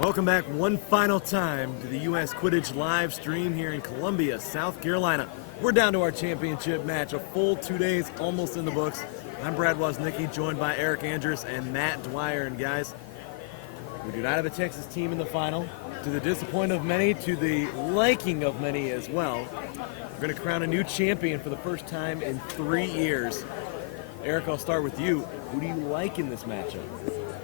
Welcome back one final time to the U.S. Quidditch live stream here in Columbia, South Carolina. We're down to our championship match, a full 2 days, almost in the books. I'm Brad Woznicki, joined by Eric Andrus and Matt Dwyer. And guys, we do not have a Texas team in the final. To the disappointment of many, to the liking of many as well. We're going to crown a new champion for the first time in 3 years. Eric, I'll start with you. Who do you like in this matchup?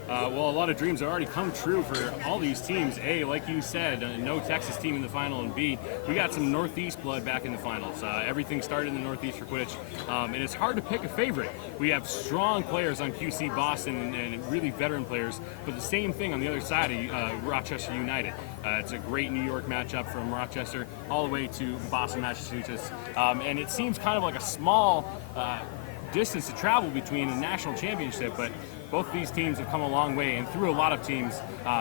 Well, a lot of dreams have already come true for all these teams. A, like you said, no Texas team in the final, and B, we got some Northeast blood back in the finals. Everything started in the Northeast for Quidditch, and it's hard to pick a favorite. We have strong players on QC Boston and really veteran players, but the same thing on the other side of Rochester United. It's a great New York matchup from Rochester all the way to Boston, Massachusetts, and it seems kind of like a small distance to travel between a national championship, but both of these teams have come a long way and through a lot of teams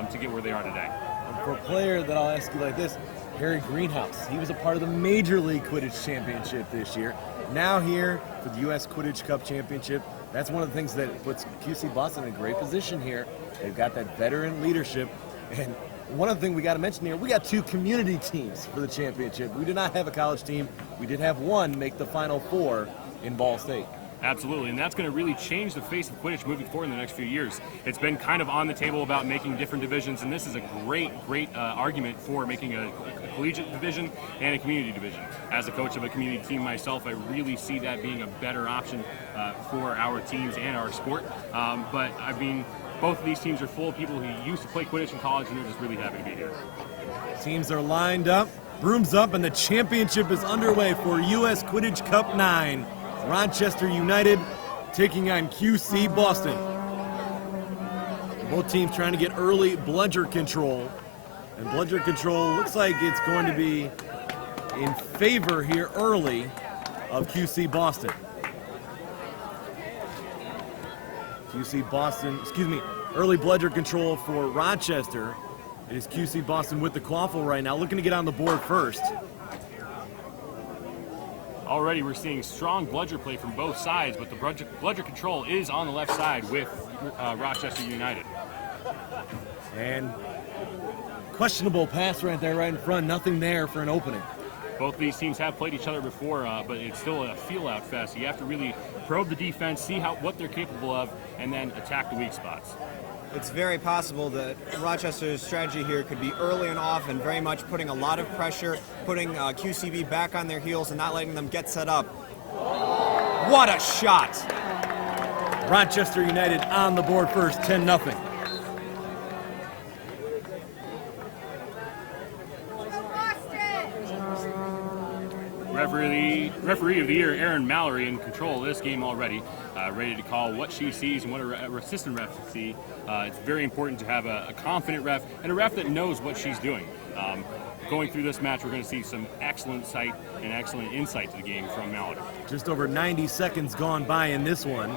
to get where they are today. And for a player that I'll ask you like this, Harry Greenhouse, he was a part of the Major League Quidditch Championship this year. Now here for the U.S. Quidditch Cup Championship. That's one of the things that puts QC Boston in a great position here. They've got that veteran leadership. And one other thing we got to mention here, we got 2 community teams for the championship. We did not have a college team. We did have one make the Final Four in Ball State. Absolutely, and that's going to really change the face of Quidditch moving forward in the next few years. It's been kind of on the table about making different divisions, and this is a great argument for making a collegiate division and a community division. As a coach of a community team myself, I really see that being a better option for our teams and our sport. But I mean, both of these teams are full of people who used to play Quidditch in college, and they're just really happy to be here. Teams are lined up, brooms up, and the championship is underway for U.S. Quidditch Cup 9. Rochester United taking on QC Boston. Both teams trying to get early bludger control. And bludger control looks like it's going to be in favor here early of QC Boston. Early bludger control for Rochester. It is QC Boston with the quaffle right now, looking to get on the board first. Already we're seeing strong bludger play from both sides, but the bludger control is on the left side with Rochester United. And questionable pass right there, right in front. Nothing there for an opening. Both these teams have played each other before, but it's still a feel-out fest. You have to really probe the defense, see what they're capable of, and then attack the weak spots. It's very possible that Rochester's strategy here could be early and often, very much putting a lot of pressure, putting QCB back on their heels and not letting them get set up. What a shot! Rochester United on the board first, 10-0. Referee of the year, Erin Mallory, in control of this game already, ready to call what she sees and what her assistant refs see. It's very important to have a confident ref and a ref that knows what she's doing. Going through this match, we're going to see some excellent sight and excellent insight to the game from Mallory. Just over 90 seconds gone by in this one.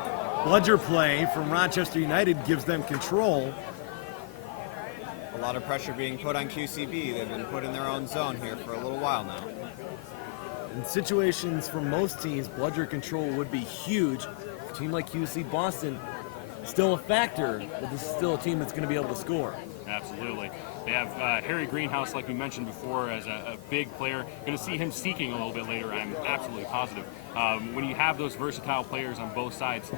Bludger play from Rochester United gives them control. A lot of pressure being put on QCB. They've been put in their own zone here for a little while now. In situations for most teams, bludger control would be huge. A team like QC Boston, still a factor, but this is still a team that's going to be able to score. Absolutely. They have Harry Greenhouse, like we mentioned before, as a big player. Going to see him seeking a little bit later, I'm absolutely positive. When you have those versatile players on both sides,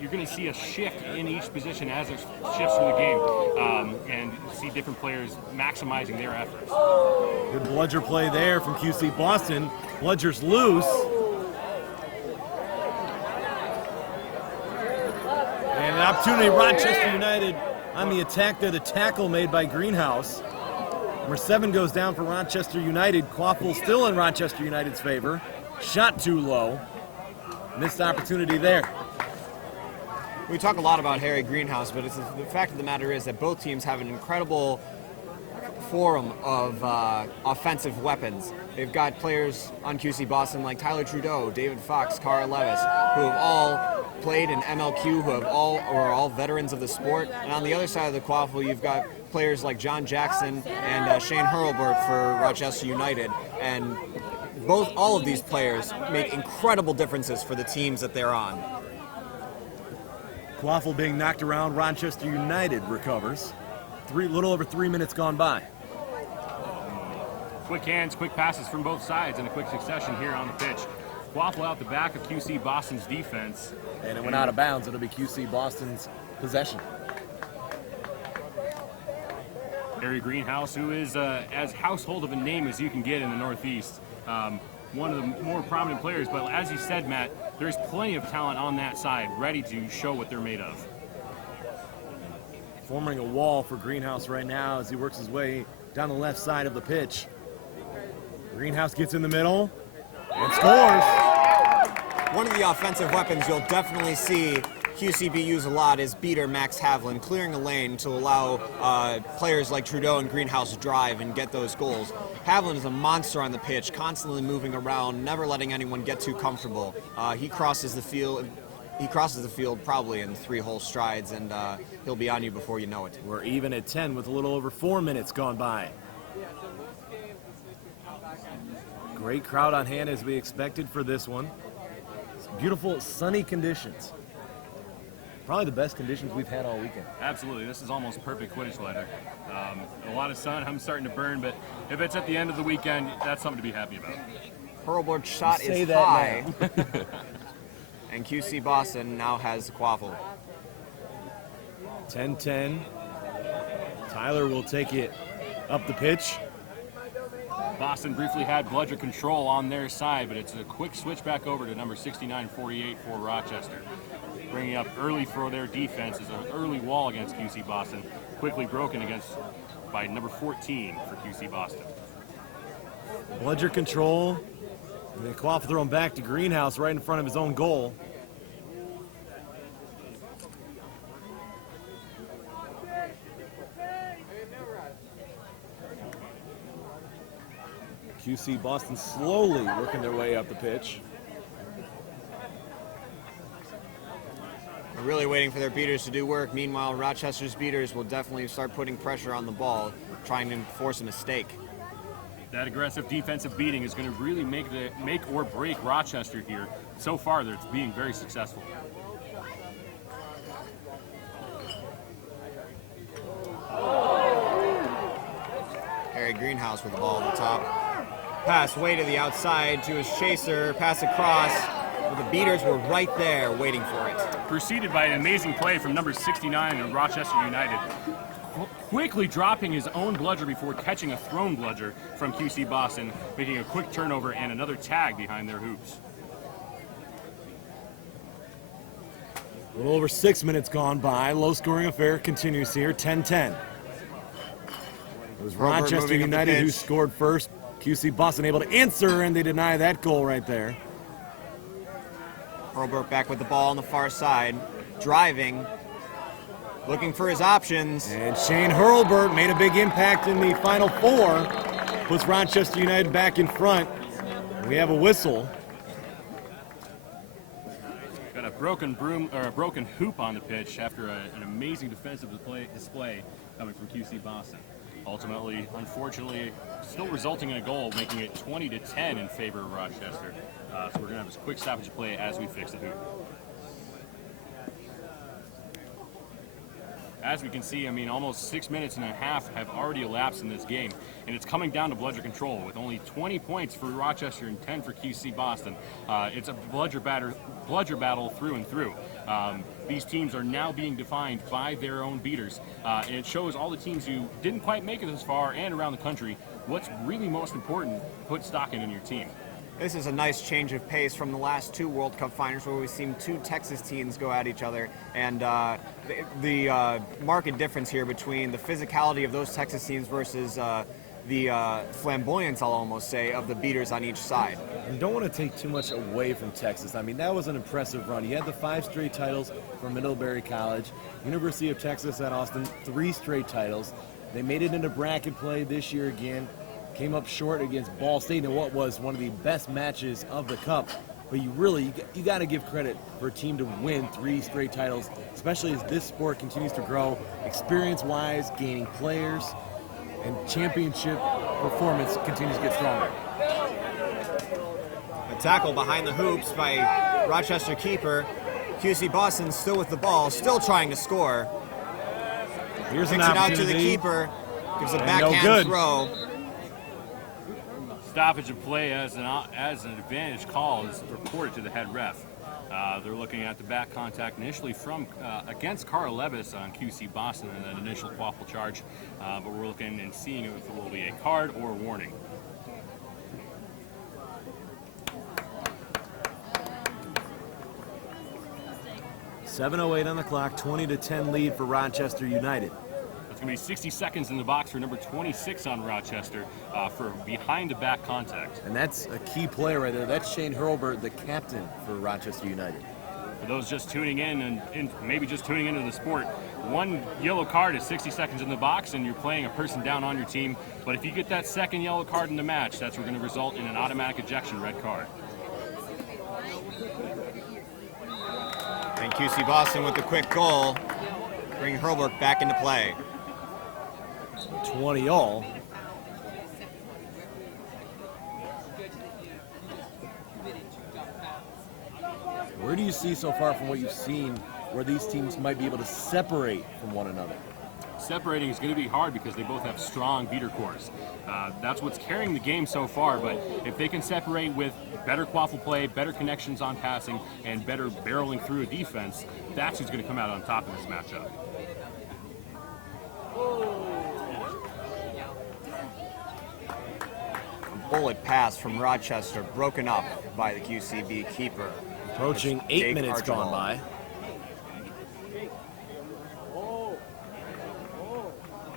you're going to see a shift in each position as there's shifts through the game, and see different players maximizing their efforts. Good bludger play there from QC Boston. Bludger's loose. And an opportunity, Rochester United on the attack there. The tackle made by Greenhouse. Number 7 goes down for Rochester United. Quaffle still in Rochester United's favor. Shot too low. Missed opportunity there. We talk a lot about Harry Greenhouse, but the fact of the matter is that both teams have an incredible forum of offensive weapons. They've got players on QC Boston like Tyler Trudeau, David Fox, Cara Levis, who have all played in MLQ, who are all veterans of the sport. And on the other side of the quaffle, you've got players like John Jackson and Shane Hurlburt for Rochester United. And all of these players make incredible differences for the teams that they're on. Quaffle being knocked around, Rochester United recovers. little over 3 minutes gone by. Quick hands, quick passes from both sides in a quick succession here on the pitch. Waffle out the back of QC Boston's defense. And it went out of bounds. It'll be QC Boston's possession. Harry Greenhouse, who is as household of a name as you can get in the Northeast. One of the more prominent players, but as you said, Matt, there's plenty of talent on that side ready to show what they're made of. Forming a wall for Greenhouse right now as he works his way down the left side of the pitch. Greenhouse gets in the middle and scores. One of the offensive weapons you'll definitely see QCB use a lot is beater Max Havlin, clearing a lane to allow players like Trudeau and Greenhouse drive and get those goals. Havlin is a monster on the pitch, constantly moving around, never letting anyone get too comfortable. He crosses the field. He crosses the field probably in 3 whole strides, and he'll be on you before you know it. We're even at 10 with a little over 4 minutes gone by. Great crowd on hand as we expected for this one. It's beautiful sunny conditions. Probably the best conditions we've had all weekend. Absolutely, this is almost perfect Quidditch weather. A lot of sun, I'm starting to burn, but if it's at the end of the weekend, that's something to be happy about. Hurlburt shot Say is that high. And QC Boston now has the quaffle. 10-10. Tyler will take it up the pitch. Boston briefly had bludger control on their side, but it's a quick switch back over to number 69-48 for Rochester. Bringing up early for their defense is an early wall against QC Boston, quickly broken against by number 14 for QC Boston. Bludger control. And then Quaff throw him back to Greenhouse right in front of his own goal. QC Boston slowly working their way up the pitch. They're really waiting for their beaters to do work. Meanwhile, Rochester's beaters will definitely start putting pressure on the ball, trying to force a mistake. That aggressive defensive beating is going to really make or break Rochester here. So far, it's being very successful. Harry Greenhouse with the ball at the top. Pass way to the outside to his chaser, pass across. But the beaters were right there waiting for it. Preceded by an amazing play from number 69 in Rochester United. Quickly dropping his own bludger before catching a thrown bludger from QC Boston, making a quick turnover and another tag behind their hoops. A little over 6 minutes gone by. Low-scoring affair continues here, 10-10. It was Rochester United who scored first. QC Boston able to answer, and they deny that goal right there. Hurlburt back with the ball on the far side, driving, looking for his options. And Shane Hurlburt made a big impact in the Final Four. Puts Rochester United back in front. We have a whistle. Got a broken hoop on the pitch after an amazing defensive display coming from QC Boston. Ultimately, unfortunately, still resulting in a goal, making it 20-10 in favor of Rochester. So we're going to have this quick stoppage play as we fix the hoop. As we can see, almost 6 minutes and a half have already elapsed in this game, and it's coming down to bludger control with only 20 points for Rochester and 10 for QC Boston. It's a bludger battle through and through. These teams are now being defined by their own beaters, and it shows all the teams who didn't quite make it this far and around the country what's really most important. Put stock in your team. This is a nice change of pace from the last 2 World Cup finals where we've seen 2 Texas teams go at each other. And the marked difference here between the physicality of those Texas teams versus the flamboyance, I'll almost say, of the beaters on each side. You don't want to take too much away from Texas. That was an impressive run. You had the 5 straight titles from Middlebury College. University of Texas at Austin, 3 straight titles. They made it into bracket play this year again. Came up short against Ball State in what was one of the best matches of the Cup. But you got to give credit for a team to win 3 straight titles, especially as this sport continues to grow, experience-wise, gaining players, and championship performance continues to get stronger. A tackle behind the hoops by Rochester keeper. QC Boston still with the ball, still trying to score. Here's an Kicks it out to the opportunity. keeper. Gives a And backhand no good. throw. Stoppage of play as an advantage call is reported to the head ref. They're looking at the back contact initially from against Carl Levis on QC Boston in that initial quaffle charge, but we're looking and seeing if it will be a card or warning. .708 on the clock, 20-10 lead for Rochester United. It's going to be 60 seconds in the box for number 26 on Rochester for behind the back contact. And that's a key player right there. That's Shane Hurlburt, the captain for Rochester United. For those just tuning in and maybe just tuning into the sport, one yellow card is 60 seconds in the box and you're playing a person down on your team. But if you get that second yellow card in the match, that's going to result in an automatic ejection red card. And QC Boston with the quick goal. Bring Hurlburt back into play. 20 all. Where do you see so far from what you've seen where these teams might be able to separate from one another? Separating is going to be hard because they both have strong beater cores. That's what's carrying the game so far, but if they can separate with better quaffle play, better connections on passing, and better barreling through a defense, that's who's going to come out on top in this matchup. A bullet pass from Rochester, broken up by the QCB keeper. Approaching It's 8 Jake minutes Archibald. gone by.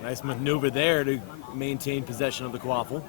Nice maneuver there to maintain possession of the quaffle.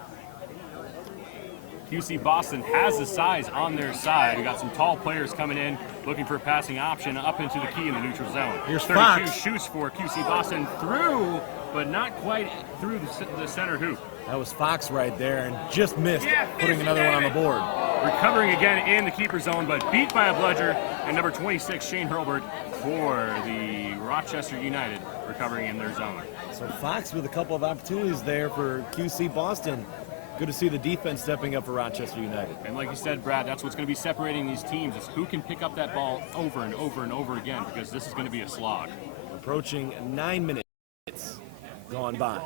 QC Boston has the size on their side. We got some tall players coming in, looking for a passing option up into the key in the neutral zone. Here's 32 Fox. shoots for QC Boston through, but not quite through the center hoop. That was Fox right there and just missed putting another one on the board. Recovering again in the keeper zone, but beat by a bludger. And number 26, Shane Hurlburt for the Rochester United, recovering in their zone. So Fox with a couple of opportunities there for QC Boston. Good to see the defense stepping up for Rochester United. And like you said, Brad, that's what's going to be separating these teams is who can pick up that ball over and over and over again, because this is going to be a slog. Approaching 9 minutes gone by.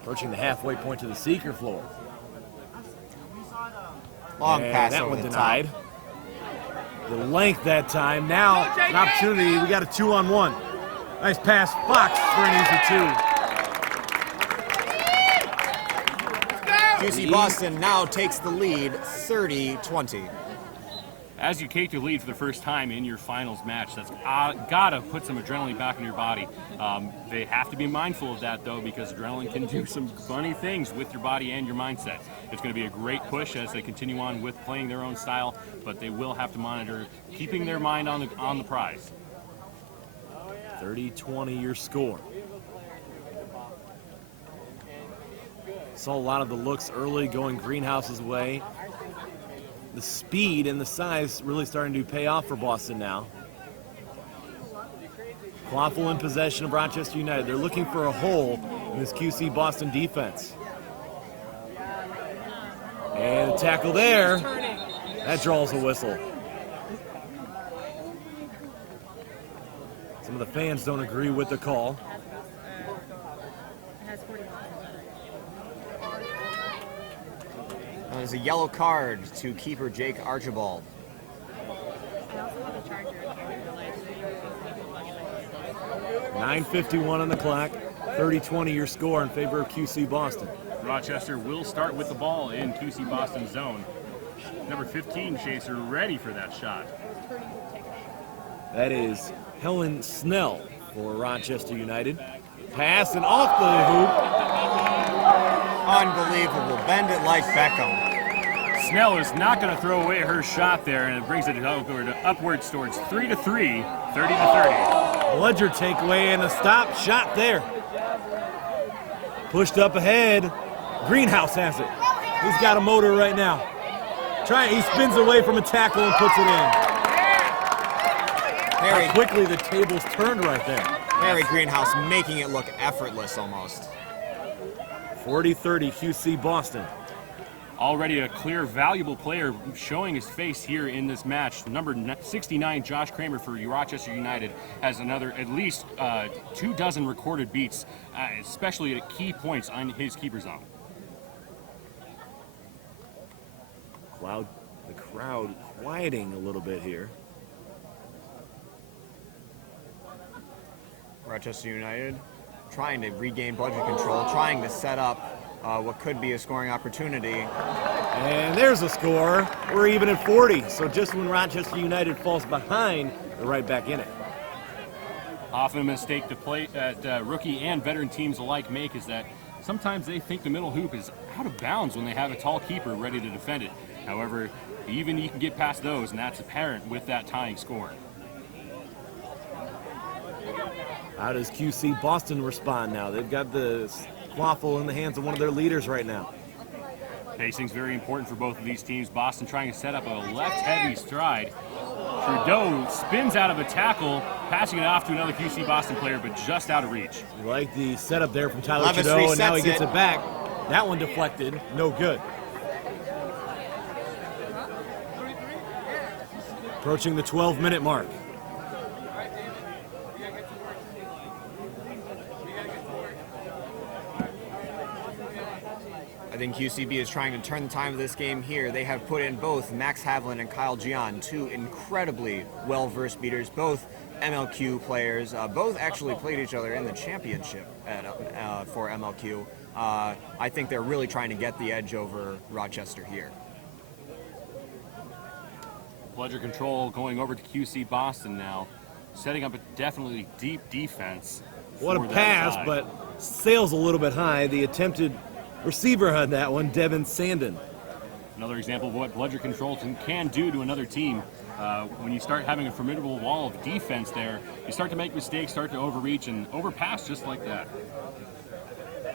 Approaching the halfway point to the seeker floor. Long And pass that over one the denied. top. The length that time. Now an opportunity. We got a 2-on-1. Nice pass, Fox for an easy 2. QC Boston now takes the lead, 30-20. As you take the lead for the first time in your finals match, that's got to put some adrenaline back in your body. They have to be mindful of that, though, because adrenaline can do some funny things with your body and your mindset. It's going to be a great push as they continue on with playing their own style, but they will have to monitor keeping their mind on the prize. 30-20 your score. Saw a lot of the looks early going Greenhouse's way. The speed and the size really starting to pay off for Boston now. Quaffle in possession of Rochester United. They're looking for a hole in this QC Boston defense. And a tackle there. That draws a whistle. Some of the fans don't agree with the call. There's a yellow card to keeper Jake Archibald. 9:51 on the clock. 30-20 your score in favor of QC Boston. Rochester will start with the ball in QC Boston's zone. Number 15, Chaser, ready for that shot. That is Helen Snell for Rochester United. Pass and off the hoop. Unbelievable. Bend it like Beckham. Snell is not going to throw away her shot there, and it brings it upwards towards 3-3, 30-30. Bludger takeaway and a stop shot there. Pushed up ahead. Greenhouse has it. He's got a motor right now. He spins away from a tackle and puts it in. How quickly the tables turned right there. Harry Greenhouse making it look effortless almost. 40-30 QC Boston. Already a clear, valuable player showing his face here in this match. Number 69, Josh Kramer for Rochester United, has at least 24 recorded beats, especially at key points on his keeper zone. The crowd quieting a little bit here. Rochester United trying to regain budget control, trying to set up what could be a scoring opportunity. And there's a score. We're even at 40. So just when Rochester United falls behind, they're right back in it. Often a mistake to play that rookie and veteran teams alike make is that sometimes they think the middle hoop is out of bounds when they have a tall keeper ready to defend it. However, even you can get past those, and that's apparent with that tying score. How does QC Boston respond now? They've got the quaffle in the hands of one of their leaders right now. Pacing's very important for both of these teams. Boston trying to set up a left-heavy stride. Trudeau spins out of a tackle, passing it off to another QC Boston player, but just out of reach. You like the setup there from Tyler Levis Trudeau, and now he resets gets it. it back. That one deflected, no good. Approaching the 12-minute mark. I think QCB is trying to turn the time of this game here. They have put in both Max Havlin and Kyle Gian, two incredibly well-versed beaters, both MLQ players. Both actually played each other in the championship for MLQ. I think they're really trying to get the edge over Rochester here. Bludger control going over to QC Boston now, setting up a definitely deep defense. What a for that pass, side. but sails a little bit high. The attempted receiver on that one, Devin Sandin. Another example of what Bludger control can do to another team. When you start having a formidable wall of defense there, you start to make mistakes, start to overreach, and overpass just like that.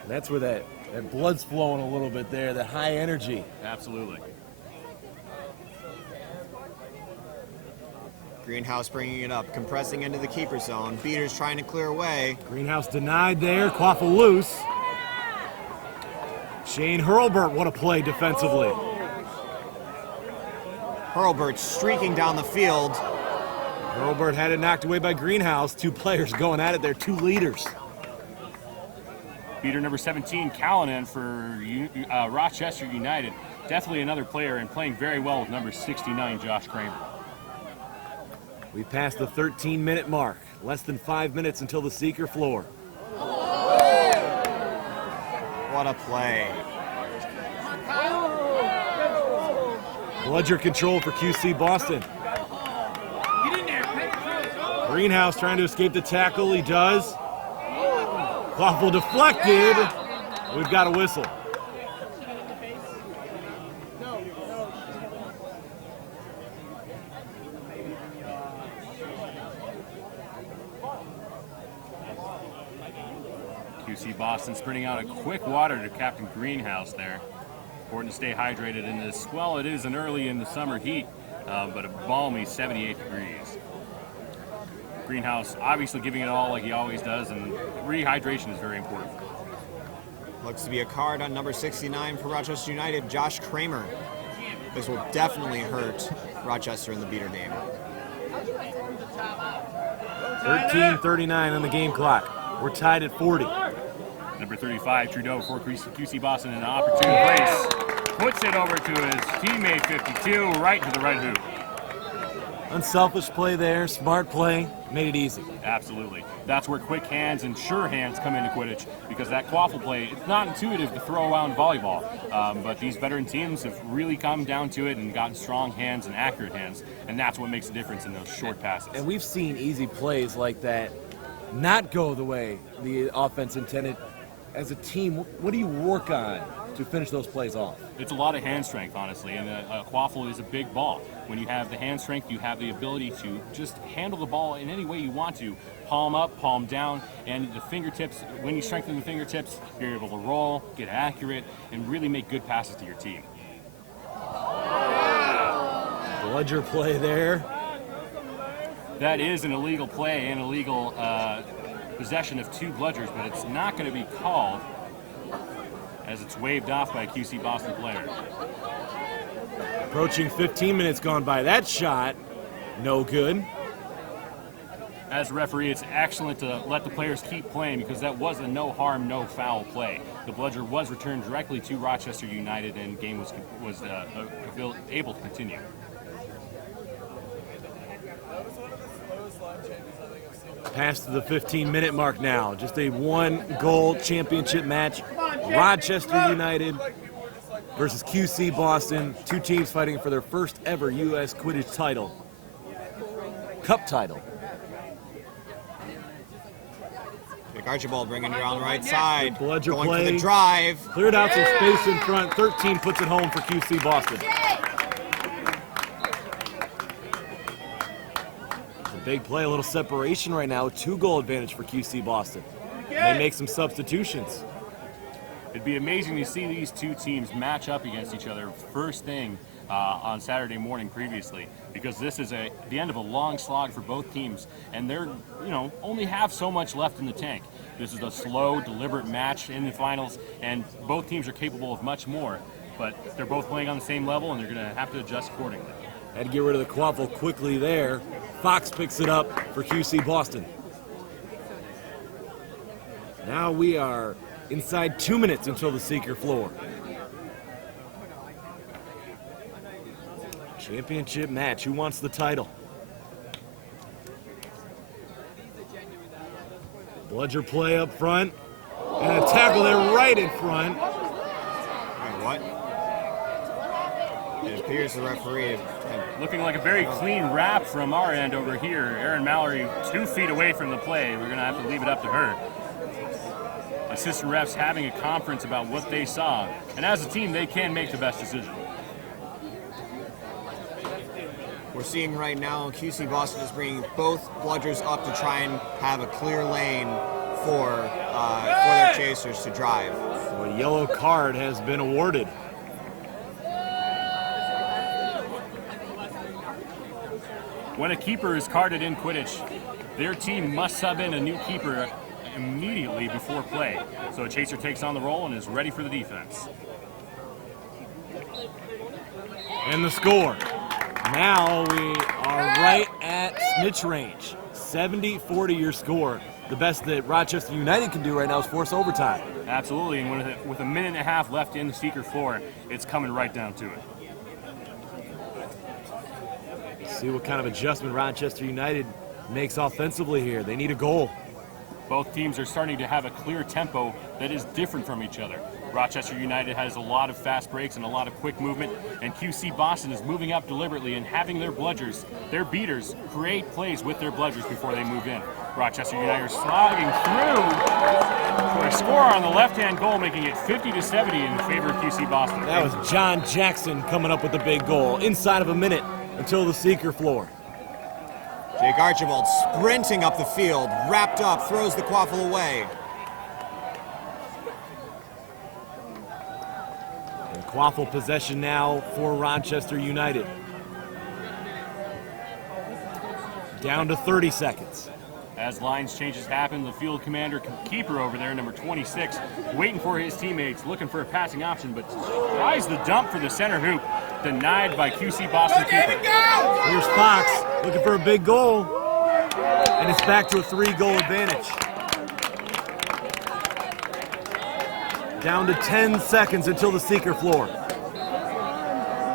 That's where that blood's flowing a little bit there, the high energy. Absolutely. Greenhouse bringing it up, compressing into the keeper zone. Beaters trying to clear away. Greenhouse denied there, quaffle loose. Shane Hurlburt, what a play defensively. Hurlburt streaking down the field. Hurlburt had it knocked away by Greenhouse. Two players going at it there, two leaders. Beater number 17, Callanan for Rochester United. Definitely another player and playing very well with number 69, Josh Kramer. We passed the 13-minute mark. Less than 5 minutes until the Seeker floor. What a play. Bludger control for QC Boston. Greenhouse trying to escape the tackle. He does. Quaffle deflected. We've got a whistle. QC Boston sprinting out a quick water to Captain Greenhouse there. Important to stay hydrated in this. Well, it is an early in the summer heat, but a balmy 78 degrees. Greenhouse obviously giving it all like he always does, and rehydration is very important. Looks to be a card on number 69 for Rochester United, Josh Kramer. This will definitely hurt Rochester in the beater game. 13:39 on the game clock. We're tied at 40. Number 35, Trudeau for QC Boston in an opportune place. Puts it over to his teammate 52, right to the right hoop. Unselfish play there, smart play, made it easy. Absolutely. That's where quick hands and sure hands come into Quidditch, because that quaffle play, it's not intuitive to throw around volleyball, but these veteran teams have really come down to it and gotten strong hands and accurate hands, and that's what makes a difference in those short passes. And we've seen easy plays like that not go the way the offense intended. As a team, what do you work on to finish those plays off? It's a lot of hand strength, honestly, and a quaffle is a big ball. When you have the hand strength, you have the ability to just handle the ball in any way you want to. Palm up, palm down, and the fingertips, when you strengthen the fingertips, you're able to roll, get accurate, and really make good passes to your team. Bludger play there. That is an illegal play and illegal possession of two bludgers, but it's not going to be called as it's waved off by a QC Boston player. Approaching 15 minutes gone by. That shot, no good. As a referee, it's excellent to let the players keep playing because that was a no harm, no foul play. The bludger was returned directly to Rochester United, and game was able to continue. Past the 15-minute mark now. Just a one-goal championship match. Rochester United versus QC Boston. Two teams fighting for their first ever U.S. Quidditch title. Cup title. Jake Archibald bringing it on the right side. Bludger going play. for the drive. Cleared out some space in front. 13 puts it home for QC Boston. Big play, a little separation right now. 2-goal advantage for QC Boston. They make some substitutions. It'd be amazing to see these two teams match up against each other first thing on Saturday morning previously, because this is the end of a long slog for both teams, and they're only have so much left in the tank. This is a slow, deliberate match in the finals, and both teams are capable of much more, but they're both playing on the same level, and they're going to have to adjust accordingly. Had to get rid of the quaffle quickly there. Fox picks it up for QC Boston. Now we are inside 2 minutes until the Seeker floor. Championship match. Who wants the title? Bludger play up front. And a tackle there right in front. Wait, what? It appears the referee... Looking like a very clean wrap from our end over here. Erin Mallory 2 feet away from the play. We're going to have to leave it up to her. Assistant refs having a conference about what they saw. And as a team, they can make the best decision. We're seeing right now QC Boston is bringing both bludgers up to try and have a clear lane for their chasers to drive. So a yellow card has been awarded. When a keeper is carded in Quidditch, their team must sub in a new keeper immediately before play. So a chaser takes on the role and is ready for the defense. And the score. Now we are right at snitch range. 70-40 your score. The best that Rochester United can do right now is force overtime. Absolutely, and with a minute and a half left in the Seeker floor, it's coming right down to it. See what kind of adjustment Rochester United makes offensively here. They need a goal. Both teams are starting to have a clear tempo that is different from each other. Rochester United has a lot of fast breaks and a lot of quick movement, and QC Boston is moving up deliberately and having their bludgers, their beaters, create plays with their bludgers before they move in. Rochester United are slogging through for a score on the left-hand goal, making it 50-70 in favor of QC Boston. That was John Jackson coming up with the big goal inside of a minute until the Seeker floor. Jake Archibald sprinting up the field, wrapped up, throws the quaffle away. And quaffle possession now for Rochester United. Down to 30 seconds. As lines changes happen, the field commander, keeper over there, number 26, waiting for his teammates, looking for a passing option, but tries the dump for the center hoop, denied by QC Boston keeper. Here's Fox looking for a big goal, and it's back to a 3-goal advantage. Down to 10 seconds until the Seeker floor.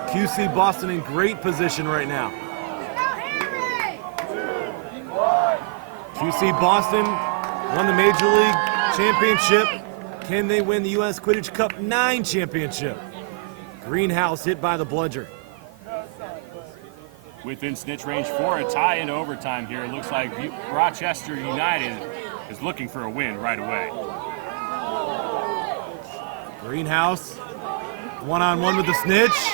QC Boston in great position right now. QC Boston won the Major League Championship. Can they win the U.S. Quidditch Cup 9 championship? Greenhouse hit by the bludger. Within snitch range for a tie in overtime here. It looks like Rochester United is looking for a win right away. Greenhouse, one-on-one with the snitch.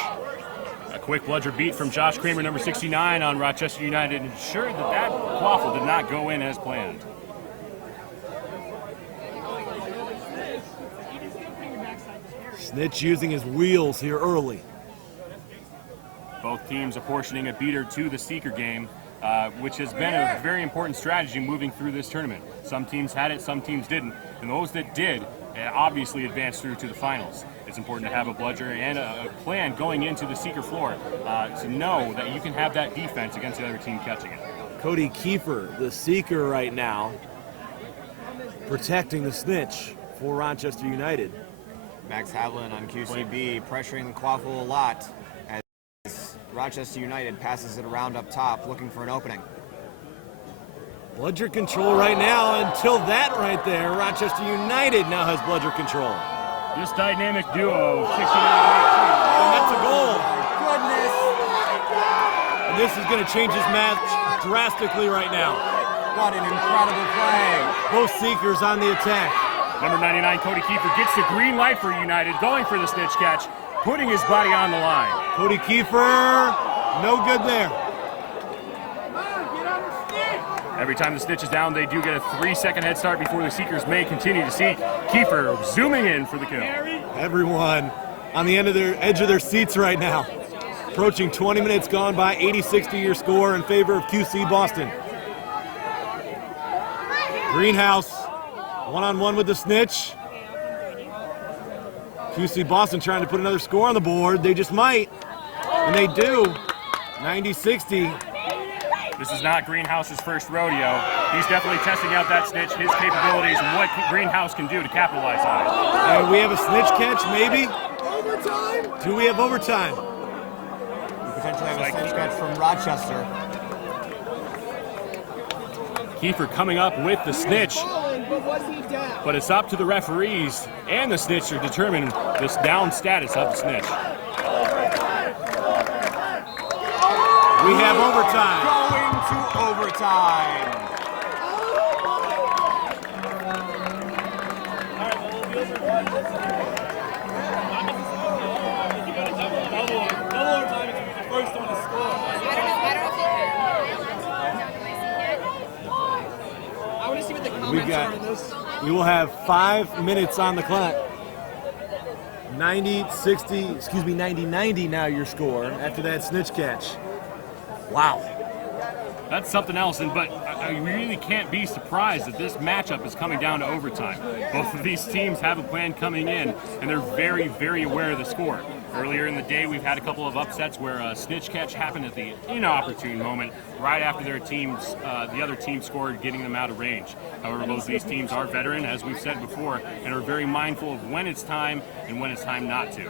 A quick bludger beat from Josh Kramer, number 69, on Rochester United, ensured that quaffle did not go in as planned. Snitch using his wheels here early. Both teams apportioning a beater to the Seeker game, which has been a very important strategy moving through this tournament. Some teams had it, some teams didn't. And those that did obviously advance through to the finals. It's important to have a bludger and a plan going into the seeker floor to know that you can have that defense against the other team catching it. Cody Kiefer, the seeker right now, protecting the snitch for Rochester United. Max Havlin on QCB pressuring the Quaffle a lot as Rochester United passes it around up top looking for an opening. Bludger control right now. Until that right there, Rochester United now has bludger control. This dynamic duo, 69-18. And that's a goal. Goodness! And this is going to change this match drastically right now. What an incredible play. Both seekers on the attack. Number 99, Cody Kiefer, gets the green light for United, going for the snitch catch, putting his body on the line. Cody Kiefer, no good there. Every time the snitch is down, they do get a 3-second head start before the seekers may continue to seek. Kiefer zooming in for the kill. Everyone on the edge of their seats right now. Approaching 20 minutes gone by, 86 your score in favor of QC Boston. Greenhouse, one-on-one with the snitch. QC Boston trying to put another score on the board. They just might, and they do. 90-60. This is not Greenhouse's first rodeo. He's definitely testing out that snitch, his capabilities, and what Greenhouse can do to capitalize on it. And we have a snitch catch, maybe? Overtime? Do we have overtime? We potentially have a snitch catch from Rochester. Kiefer coming up with the snitch. But it's up to the referees and the snitch to determine this down status of the snitch. We have overtime. Going to overtime. We will have 5 minutes on the clock. 90-90 now your score after that snitch catch. Wow. That's something else, but I really can't be surprised that this matchup is coming down to overtime. Both of these teams have a plan coming in, and they're very, very aware of the score. Earlier in the day, we've had a couple of upsets where a snitch catch happened at the inopportune moment, right after the other team scored, getting them out of range. However, both of these teams are veteran, as we've said before, and are very mindful of when it's time and when it's time not to.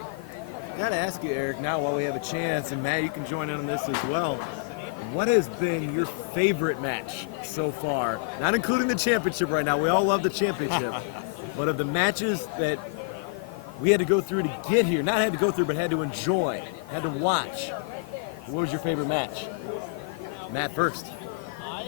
Got to ask you, Eric, now while we have a chance, and Matt, you can join in on this as well. What has been your favorite match so far? Not including the championship right now. We all love the championship. But of the matches that we had to go through to get here, not had to go through, but had to enjoy, had to watch, what was your favorite match? Matt first.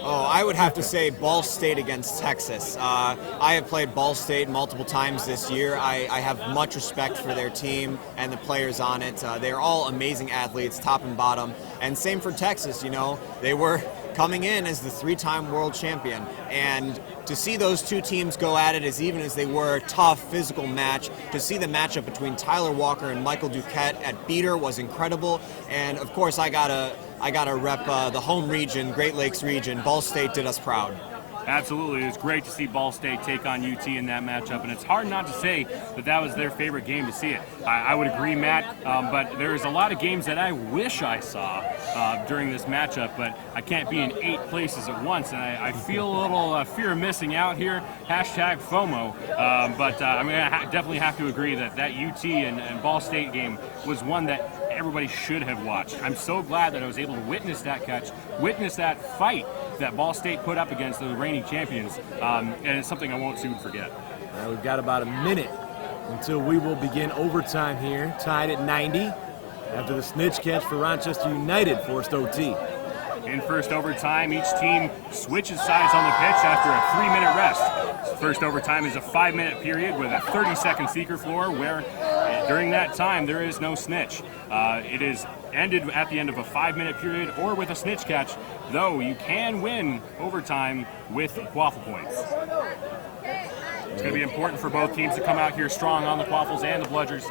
Oh, I would have to say Ball State against Texas. I have played Ball State multiple times this year. I have much respect for their team and the players on it. They're all amazing athletes, top and bottom. And same for Texas, you know. They were coming in as the 3-time world champion. And to see those two teams go at it as even as they were, a tough physical match. To see the matchup between Tyler Walker and Michael Duquette at beater was incredible. And of course, I gotta rep the home region, Great Lakes region. Ball State did us proud. Absolutely. It was great to see Ball State take on UT in that matchup, and it's hard not to say that that was their favorite game to see it. I would agree, Matt, but there's a lot of games that I wish I saw during this matchup, but I can't be in 8 places at once, and I feel a little fear of missing out here, hashtag FOMO, but I'm going to definitely have to agree that UT and Ball State game was one that everybody should have watched. I'm so glad that I was able to witness that catch, witness that fight that Ball State put up against the reigning champions, and it's something I won't soon forget. We've got about a minute until we will begin overtime here, tied at 90 after the snitch catch for Rochester United forced OT. In first overtime, each team switches sides on the pitch after a 3-minute rest. First overtime is a 5-minute period with a 30-second seeker floor where during that time there is no snitch. It is ended at the end of a 5-minute period or with a snitch catch, though you can win overtime with quaffle points. It's going to be important for both teams to come out here strong on the quaffles and the bludgers,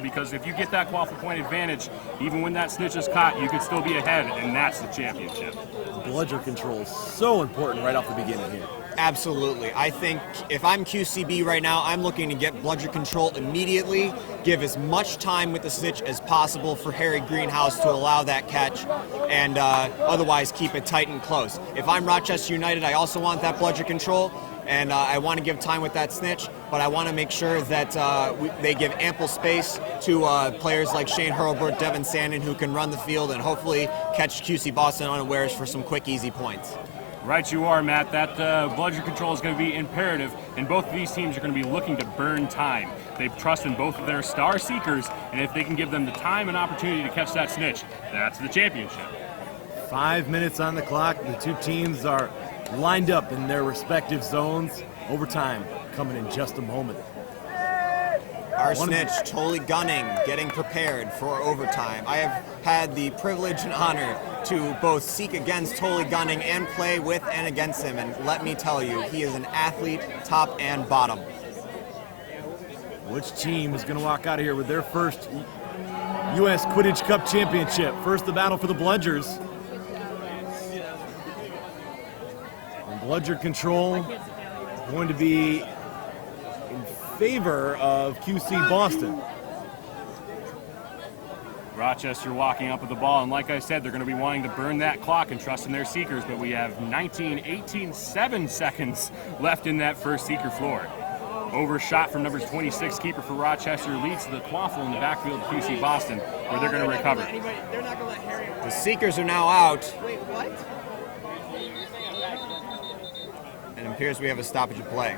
because if you get that quaffle point advantage, even when that snitch is caught, you could still be ahead, and that's the championship. Bludger control is so important right off the beginning here. Absolutely. I think if I'm QCB right now, I'm looking to get bludger control immediately, give as much time with the snitch as possible for Harry Greenhouse to allow that catch, and otherwise keep it tight and close. If I'm Rochester United, I also want that bludger control, and I want to give time with that snitch, but I want to make sure that they give ample space to players like Shane Hurlburt, Devin Sandin, who can run the field and hopefully catch QC Boston unawares for some quick, easy points. Right you are, Matt. That bludger control is going to be imperative, and both of these teams are going to be looking to burn time. They trust in both of their star seekers, and if they can give them the time and opportunity to catch that snitch, that's the championship. 5 minutes on the clock. The two teams are lined up in their respective zones. Overtime coming in just a moment. Our snitch, Anatoly Gunning, getting prepared for overtime. I have had the privilege and honor to both seek against Anatoly Gunning and play with and against him, and let me tell you, he is an athlete, top and bottom. Which team is going to walk out of here with their first U.S. Quidditch Cup championship? First, the battle for the bludgers. And bludger control going to be in favor of QC Boston. Rochester walking up with the ball, and like I said, they're going to be wanting to burn that clock and trust in their seekers, but we have 7 seconds left in that first seeker floor. Overshot from number 26 keeper for Rochester leads to the quaffle in the backfield of QC Boston, where they're going to recover. The seekers are now out. Wait, what? And it appears we have a stoppage of play.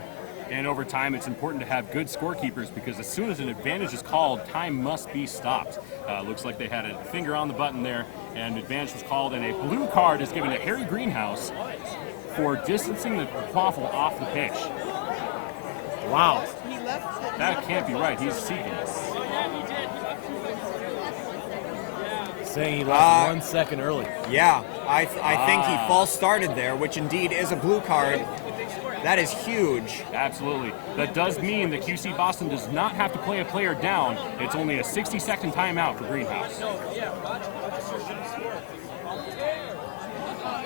And over time, it's important to have good scorekeepers because as soon as an advantage is called, time must be stopped. Looks like they had a finger on the button there, and advantage was called, and a blue card is given to Harry Greenhouse for distancing the quaffle off the pitch. Wow. That can't be right. He's seeking. Saying he left 1 second early. Yeah, I think he false started there, which indeed is a blue card. That is huge. Absolutely. That does mean that QC Boston does not have to play a player down. It's only a 60-second timeout for Greenhouse.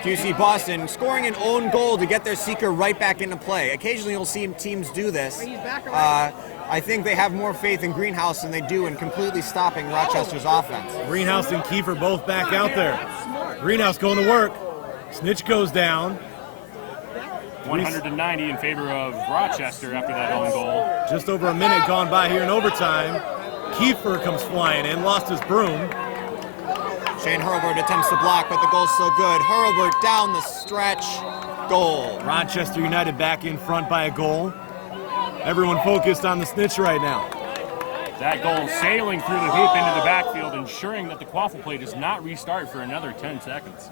QC Boston scoring an own goal to get their seeker right back into play. Occasionally you'll see teams do this. I think they have more faith in Greenhouse than they do in completely stopping Rochester's offense. Greenhouse and Kiefer both back out there. Greenhouse going to work. Snitch goes down. 190 in favor of Rochester after that own goal. Just over a minute gone by here in overtime. Kiefer comes flying in, lost his broom. Shane Hurlburt attempts to block, but the goal's still good. Hurlburt down the stretch, goal. Rochester United back in front by a goal. Everyone focused on the snitch right now. That goal sailing through the hoop into the backfield, ensuring that the quaffle play does not restart for another 10 seconds.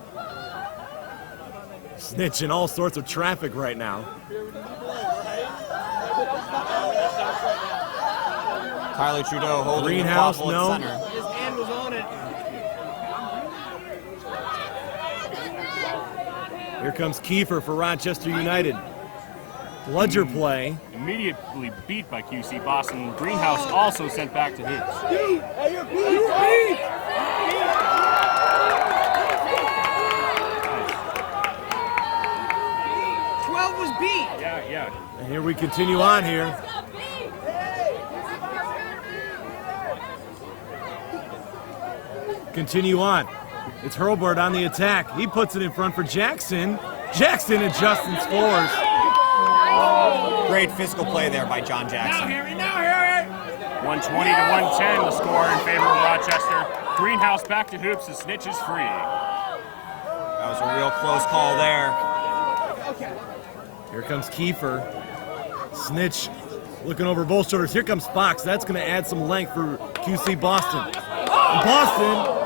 Snitch in all sorts of traffic right now. Tyler Trudeau holding Greenhouse, the quaffle no. at center. His hand was on it. Here comes Kiefer for Rochester United. Bludger play. Immediately beat by QC Boston. Greenhouse also sent back to hoops. 12 was beat. Yeah. And here we continue on here. Continue on. It's Hurlburt on the attack. He puts it in front for Jackson. Jackson adjusts and scores. Great physical play there by John Jackson. 120 to 110, the score in favor of Rochester. Greenhouse back to hoops, the snitch is free. That was a real close call there. Here comes Kiefer. Snitch looking over both shoulders. Here comes Fox. That's going to add some length for QC Boston. And Boston,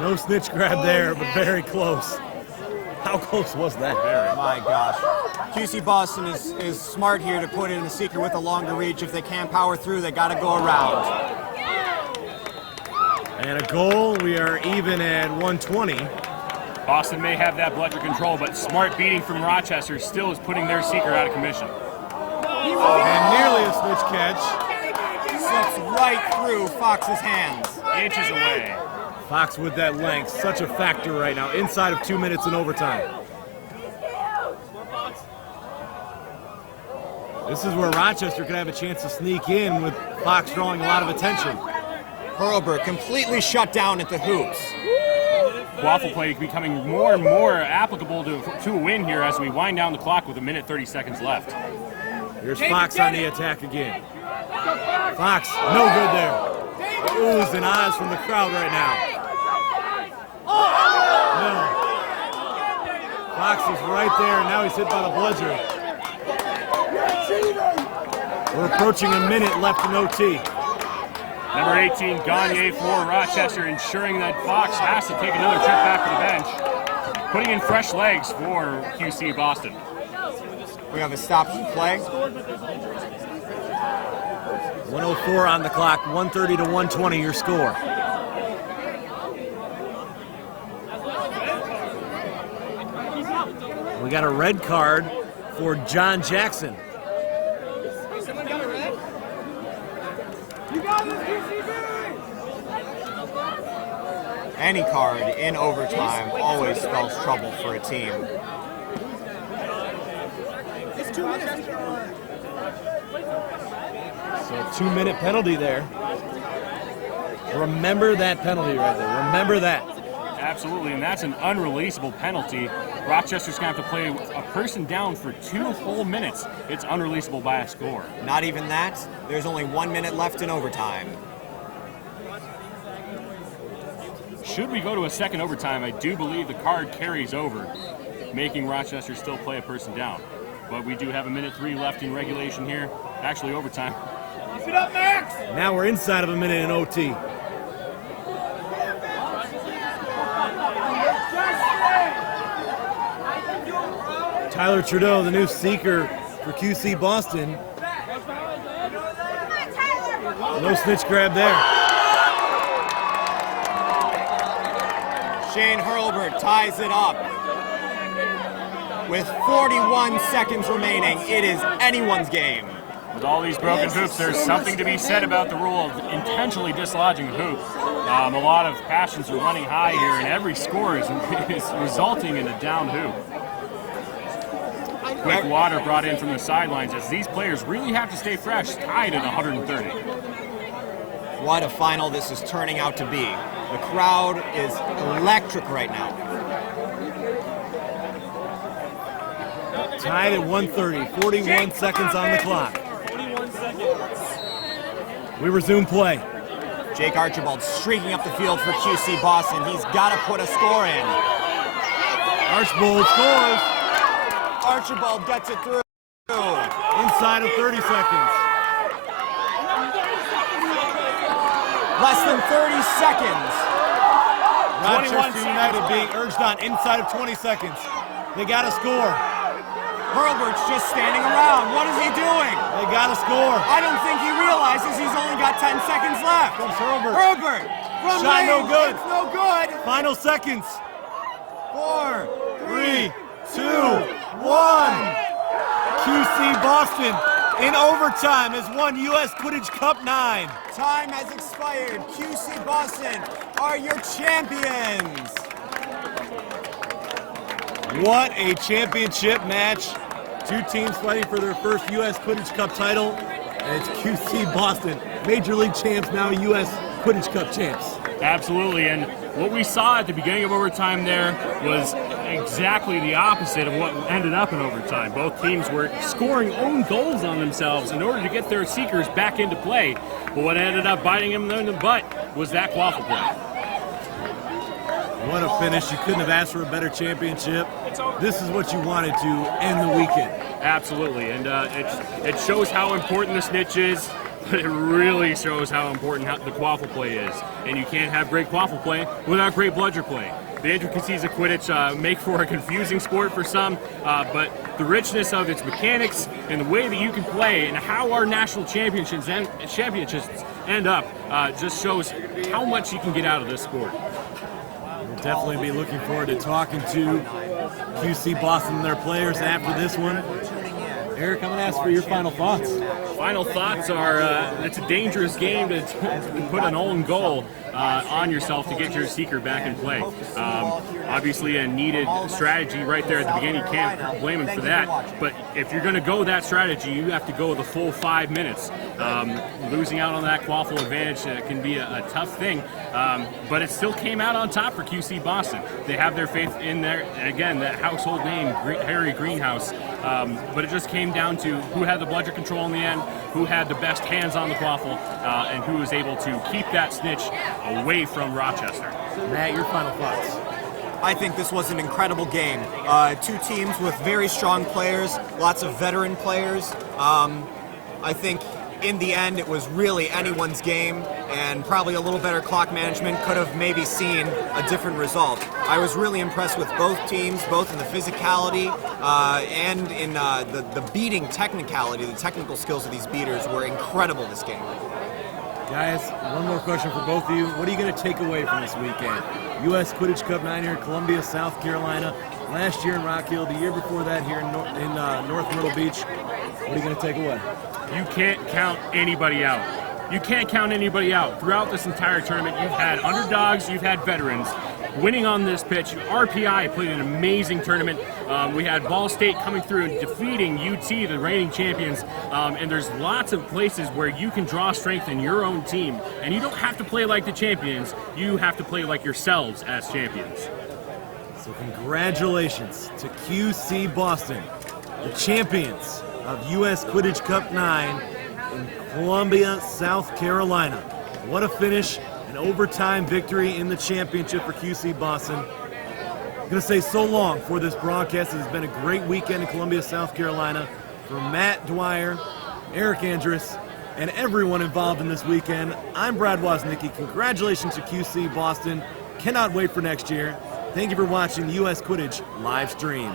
no snitch grab there, but very close. How close was that? My gosh. QC Boston is smart here to put in the seeker with a longer reach. If they can't power through, they got to go around. And a goal. We are even at 120. Boston may have that bludger control, but smart beating from Rochester still is putting their seeker out of commission. And nearly a snitch catch. Slips right through Fox's hands. Inches away. Fox with that length, such a factor right now, inside of 2 minutes in overtime. This is where Rochester could have a chance to sneak in with Fox drawing a lot of attention. Hurlburt completely shut down at the hoops. Waffle play becoming more and more applicable to a win here as we wind down the clock with 1:30 left. Here's Fox on the attack again. Fox, no good there. Oohs and ahs from the crowd right now. No. Fox is right there, and now he's hit by the bludger. We're approaching a minute left in OT. Number 18, Gagne for Rochester, ensuring that Fox has to take another trip back to the bench, putting in fresh legs for QC Boston. We have a stop play. 104 on the clock, 130 to 120 your score. We got a red card for John Jackson. Any card in overtime always spells trouble for a team. So a 2-minute penalty there. Remember that penalty right there. Remember that. Absolutely, and that's an unreleasable penalty. Rochester's going to have to play a person down for 2 whole minutes. It's unreleasable by a score. Not even that. There's only 1 minute left in overtime. Should we go to a second overtime, I do believe the card carries over, making Rochester still play a person down. But we do have 1:03 left in regulation here, actually overtime. Keep it up, Max! Now we're inside of a minute in OT. Tyler Trudeau, the new seeker for QC Boston. No snitch grab there. Shane Hurlburt ties it up. With 41 seconds remaining, it is anyone's game. With all these broken hoops, there's something to be said about the rule of intentionally dislodging a hoop. A lot of passions are running high here, and every score is resulting in a down hoop. Quick water brought in from the sidelines as these players really have to stay fresh, tied at 130. What a final this is turning out to be. The crowd is electric right now. Tied at 130, 41 seconds on the clock. 41 seconds. We resume play. Jake Archibald streaking up the field for QC Boston. He's got to put a score in. Archibald scores. Archibald gets it through. Inside of 30 seconds. Less than 30 seconds. Rochester United being urged on inside of 20 seconds. They got to score. Hurlburt's just standing around. What is he doing? They got to score. I don't think he realizes he's only got 10 seconds left. Comes Hurlburt. Hurlburt from Shot no range. good. It's no good. Final seconds. 4, 3, 2, 1. QC Boston in overtime has won U.S. Quidditch Cup 9. Time has expired. QC Boston are your champions. What a championship match. Two teams fighting for their first U.S. Quidditch Cup title. And it's QC Boston, Major League champs, now U.S. Quidditch Cup champs. Absolutely, and what we saw at the beginning of overtime there was exactly the opposite of what ended up in overtime. Both teams were scoring own goals on themselves in order to get their seekers back into play. But what ended up biting them in the butt was that quaffle play. What a finish. You couldn't have asked for a better championship. This is what you wanted to end the weekend. Absolutely, and it shows how important the snitch is, but it really shows how important the quaffle play is. And you can't have great quaffle play without great bludger play. The intricacies of Quidditch make for a confusing sport for some, but the richness of its mechanics and the way that you can play and how our national championships end up just shows how much you can get out of this sport. We'll definitely be looking forward to talking to QC Boston and their players after this one. Eric, I'm going to ask for your final thoughts. Final thoughts are it's a dangerous game to put an own goal on yourself to get your seeker back in play. Obviously a needed strategy right there at the beginning. You can't blame him for that. But if you're going to go that strategy, you have to go the full 5 minutes. Losing out on that quaffle advantage can be a tough thing, but it still came out on top for QC Boston. They have their faith in there. Again, that household name, Harry Greenhouse. But it just came down to who had the bludger control in the end, who had the best hands on the quaffle, and who was able to keep that snitch away from Rochester. Matt, your final thoughts. I think this was an incredible game. Two teams with very strong players, lots of veteran players. I think in the end it was really anyone's game, and probably a little better clock management could have maybe seen a different result. I was really impressed with both teams, both in the physicality and in the beating technicality. The technical skills of these beaters were incredible this game. Guys, one more question for both of you. What are you going to take away from this weekend? U.S. Quidditch Cup 9 here in Columbia, South Carolina. Last year in Rock Hill, the year before that here in North Myrtle Beach. What are you going to take away? You can't count anybody out. You can't count anybody out. Throughout this entire tournament, you've had underdogs, you've had veterans. Winning on this pitch, RPI played an amazing tournament. We had Ball State coming through and defeating UT, the reigning champions. And there's lots of places where you can draw strength in your own team. And you don't have to play like the champions. You have to play like yourselves as champions. So congratulations to QC Boston, the champions of U.S. Quidditch Cup 9 in Columbia, South Carolina. What a finish. An overtime victory in the championship for QC Boston. I'm going to say so long for this broadcast. It has been a great weekend in Columbia, South Carolina. For Matt Dwyer, Eric Andrus, and everyone involved in this weekend, I'm Brad Woznicki. Congratulations to QC Boston. Cannot wait for next year. Thank you for watching the U.S. Quidditch live stream.